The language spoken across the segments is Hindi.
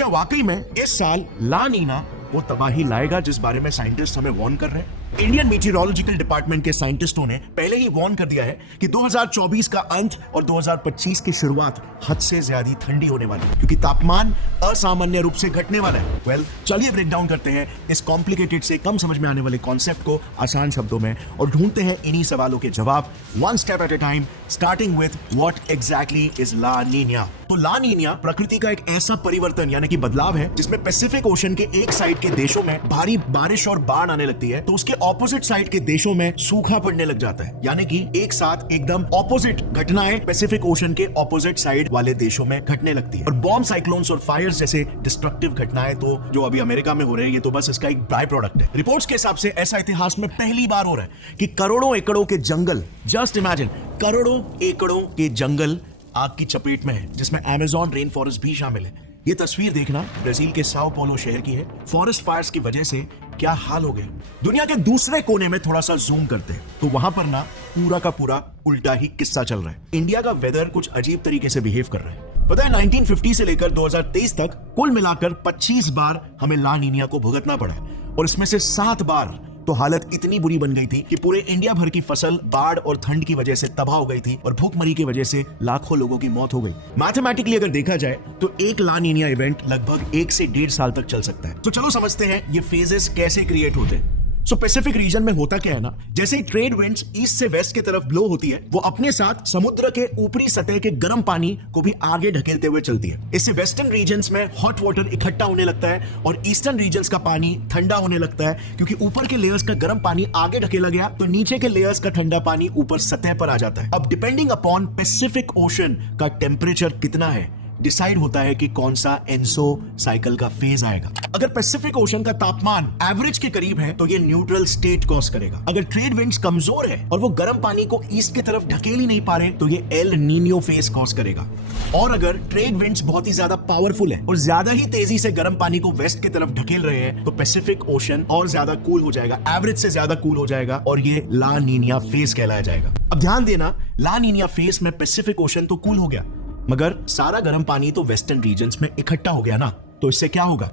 क्या वाकई में इस साल ला नीना वो तबाही लाएगा जिस बारे में साइंटिस्ट हमें वार्न कर रहे हैं? इंडियन मीटियोलॉजिकल डिपार्टमेंट के साइंटिस्टों ने पहले ही वार्न कर दिया है कि 2024 का अंत और 2025 की शुरुआत हद से ज्यादा ठंडी होने वाली है, क्योंकि तापमान असामान्य रूप से घटने वाला है। चलिए ब्रेक डाउन करते हैं इस कॉम्प्लिकेटेड से कम समझ में आने वाले कॉन्सेप्ट को आसान शब्दों में और ढूंढते हैं इन्हीं सवालों के जवाब one step at a time, starting with what exactly is La Nina. तो ला नीना प्रकृति का एक ऐसा परिवर्तन यानी कि बदलाव है जिसमें पैसिफिक ओशन के एक साइड के देशों में भारी बारिश और बाढ़ आने लगती है, तो उसके ऑपोजिट साइड के देशों में सूखा पड़ने लग जाता है। यानी कि एक साथ एकदम ऑपोजिट घटनाएं पैसिफिक ओशन के ऑपोजिट साइड वाले देशों में घटने लगती है। और बॉम्ब, साइक्लोन्स और फायर्स जैसे डिस्ट्रक्टिव घटनाएं तो जो अभी अमेरिका में हो रहे हैं, ये तो बस इसका एक बाय प्रोडक्ट है। रिपोर्ट्स के हिसाब से ऐसा इतिहास में पहली बार हो रहा है कि करोड़ों एकड़ों के जंगल, जस्ट इमेजिन, करोड़ों एकड़ों के जंगल आग की चपेट में है, जिसमें अमेज़न रेन फॉरेस्ट भी शामिल है। ये तस्वीर देखना ब्राजील के साओ paulo शहर की है। फॉरेस्ट फायर्स की वजह से क्या हाल हो गया। दुनिया के दूसरे कोने में थोड़ा सा जूम करते हैं तो वहां पर ना पूरा का पूरा उल्टा ही किस्सा चल रहा है। इंडिया का वेदर कुछ अजीब तरीके से बिहेव कर रहा है। पता है 1950 से लेकर 2023 तक कुल मिलाकर 25 बार हमें ला नीना को भुगतना पड़ा और इसमें से 7 बार तो हालत इतनी बुरी बन गई थी कि पूरे इंडिया भर की फसल बाढ़ और ठंड की वजह से तबाह हो गई थी और भूखमरी की वजह से लाखों लोगों की मौत हो गई। मैथमेटिकली अगर देखा जाए तो एक ला नीना इवेंट लगभग 1 से 1.5 साल तक चल सकता है। तो चलो समझते हैं ये फेजेस कैसे क्रिएट होते हैं। पैसिफिक रीजन में होता क्या है ना, जैसे ही ट्रेड विंड्स ईस्ट से वेस्ट की तरफ ब्लो होती है, वो अपने साथ समुद्र के ऊपरी सतह के गर्म पानी को भी आगे ढकेलते हुए चलती है। इससे वेस्टर्न रीजन्स में हॉट वाटर इकट्ठा होने लगता है और ईस्टर्न रीजन्स का पानी ठंडा होने लगता है, क्योंकि ऊपर के लेयर्स का गर्म पानी आगे ढकेला गया तो नीचे के लेयर्स का ठंडा पानी ऊपर सतह पर आ जाता है। अब डिपेंडिंग अपॉन पैसिफिक ओशन का टेम्परेचर कितना है डिसाइड होता है कि कौन सा एनसो साइकिल का फेज आएगा। अगर पैसिफिक ओशन का तापमान एवरेज के करीब है तो ये न्यूट्रल स्टेट कॉज करेगा। अगर ट्रेड विंड्स कमजोर है और वो गर्म पानी को ईस्ट की तरफ ढकेल ही नहीं पा रहे तो ये एल नीनो फेज कॉज करेगा। और अगर ट्रेड विंड्स बहुत ही ज्यादा पावरफुल है और ज्यादा ही तेजी से गर्म पानी को वेस्ट की तरफ ढकेल रहे हैं तो पैसिफिक ओशन और ज्यादा कूल हो जाएगा, एवरेज से ज्यादा कूल हो जाएगा और ये ला नीना फेज कहलाया जाएगा। अब ध्यान देना, ला नीना फेज में पैसिफिक ओशन तो कूल हो गया मगर सारा गर्म पानी तो वेस्टर्न रीजन्स में इकट्ठा हो गया ना, तो इससे क्या होगा?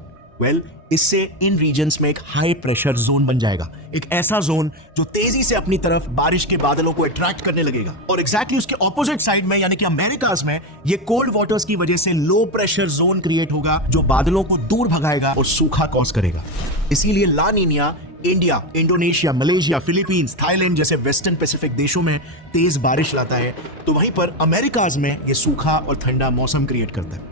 इससे इन रीजन्स में एक हाई प्रेशर जोन बन जाएगा, एक ऐसा जोन जो तेजी से अपनी तरफ बारिश के बादलों को अट्रैक्ट करने लगेगा। और एग्जैक्टली उसके ऑपोजिट साइड में यानी कि अमेरिकाज में ये कोल्ड वाटर्स की वजह से लो प्रेशर जोन क्रिएट होगा जो बादलों को दूर भगाएगा और सूखा कॉज करेगा। इसीलिए La Nina India, Indonesia, Malaysia, Philippines, Thailand जैसे वेस्टर्न पैसिफिक देशों में तेज बारिश लाता है, तो वहीं पर अमेरिकाज में ये सूखा और ठंडा मौसम क्रिएट करता है।